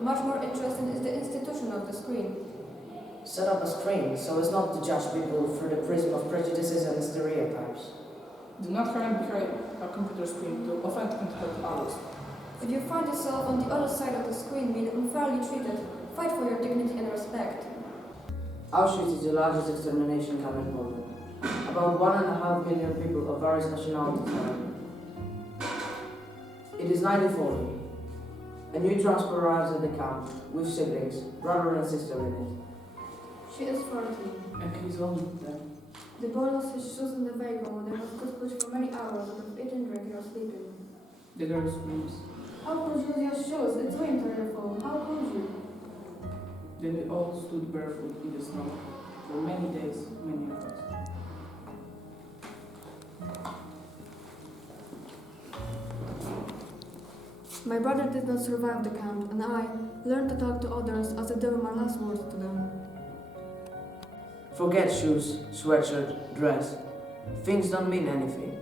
Much more interesting is the institution of the screen. Set up a screen so as not to judge people through the prism of prejudices and stereotypes. Do not hide behind a computer screen to offend and hurt others. If you find yourself on the other side of the screen being unfairly treated, fight for your dignity and respect. Auschwitz is the largest extermination camp in Poland. About 1.5 million people of various nationalities died. It is 1940. A new transfer arrives at the camp with siblings, brother and sister in it. She is 40. And he's only 10. The boy lost his shoes in the wagon. They must get pushed for many hours without eating, drinking, or sleeping. The girl screams. How could you lose your shoes? It's winter in the fall. How could you? Then we all stood barefoot in the snow for many days, many hours. My brother did not survive the camp, and I learned to talk to others as if they were my last words to them. Forget shoes, sweatshirt, dress. Things don't mean anything.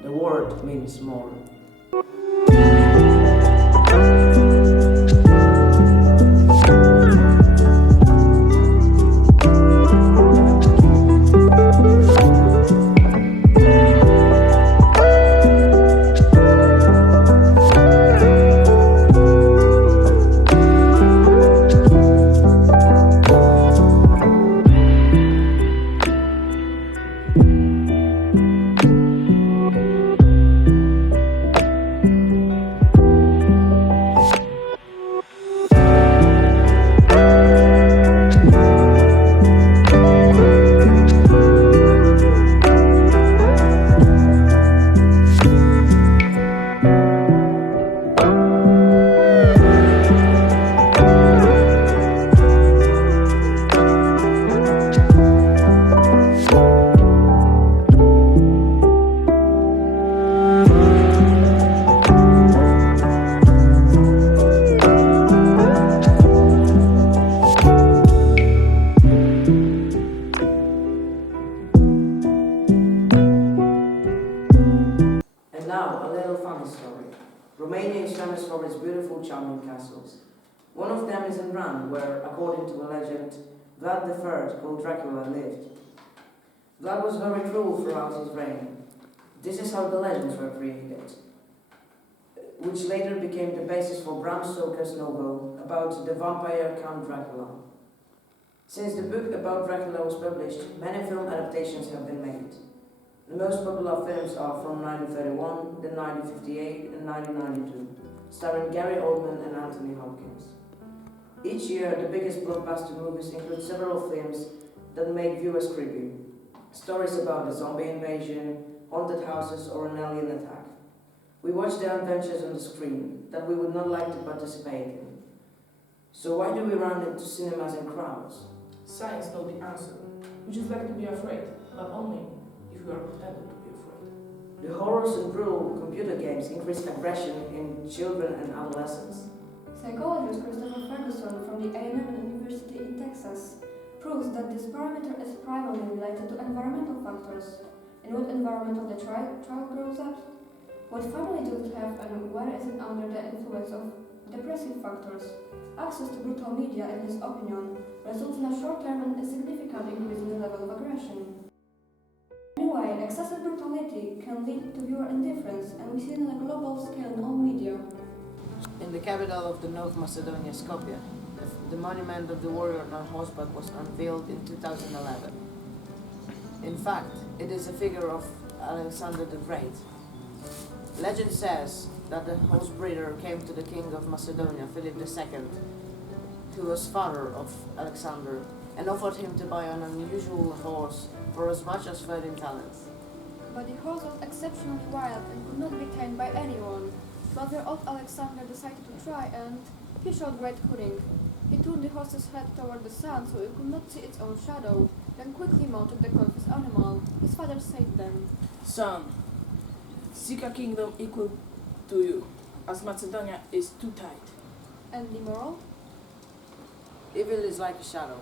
The word means more. Romania is famous for its beautiful, charming castles. One of them is in Bran, where, according to a legend, Vlad III, called Dracula, lived. Vlad was very cruel throughout his reign. This is how the legends were created, which later became the basis for Bram Stoker's novel about the vampire Count Dracula. Since the book about Dracula was published, many film adaptations have been made. The most popular films are from 1931, then 1958 and 1992, starring Gary Oldman and Anthony Hopkins. Each year, the biggest blockbuster movies include several films that make viewers creepy. Stories about a zombie invasion, haunted houses, or an alien attack. We watch their adventures on the screen that we would not like to participate in. So why do we run into cinemas in crowds? Science knows the answer. We just like to be afraid, but only if we are pretending to be afraid. The horrors and brutal computer games increase aggression in children and adolescents. Psychologist Christopher Ferguson from the A&M University in Texas proves that this parameter is primarily related to environmental factors. In what environment the child grows up, what family does it have, and where is it under the influence of depressive factors. Access to brutal media, in his opinion, results in a short-term and significant increase in the level of aggression. Anyway, excessive brutality can lead to viewer indifference, and we see it on a global scale in all media. In the capital of the North Macedonia, Skopje, the monument of the warrior on horseback was unveiled in 2011. In fact, it is a figure of Alexander the Great. Legend says that the horse breeder came to the king of Macedonia, Philip II, who was father of Alexander, and offered him to buy an unusual horse for as much as 13 talents. But the horse was exceptionally wild and could not be tamed by anyone. 12-year-old Alexander decided to try, and he showed great cunning. He turned the horse's head toward the sun so it could not see its own shadow, then quickly mounted the confused animal. His father said then, "Son, seek a kingdom equal to you, as Macedonia is too tight." And the moral? Evil is like a shadow.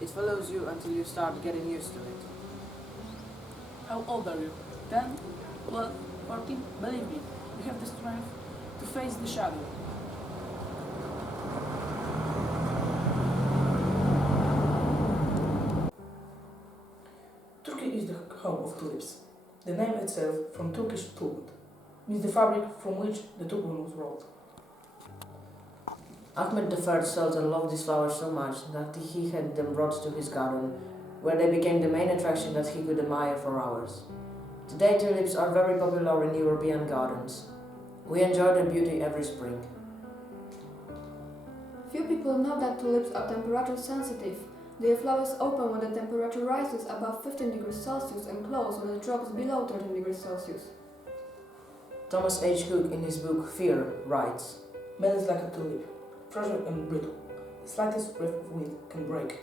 It follows you until you start getting used to it. How old are you? 10? 12? 14? Believe me, you have the strength to face the shadow. home of tulips. The name itself, from Turkish tulbut, means the fabric from which the tulip was rolled. Ahmed the Sultan loved these flowers so much that he had them brought to his garden, where they became the main attraction that he could admire for hours. Today tulips are very popular in European gardens. We enjoy their beauty every spring. Few people know that tulips are temperature sensitive. Their flowers open when the temperature rises above 15 degrees Celsius and close when it drops below 13 degrees Celsius. Thomas H. Cook, in his book Fear, writes, Man is like a tulip, fragile and brittle. The slightest breath of wind can break.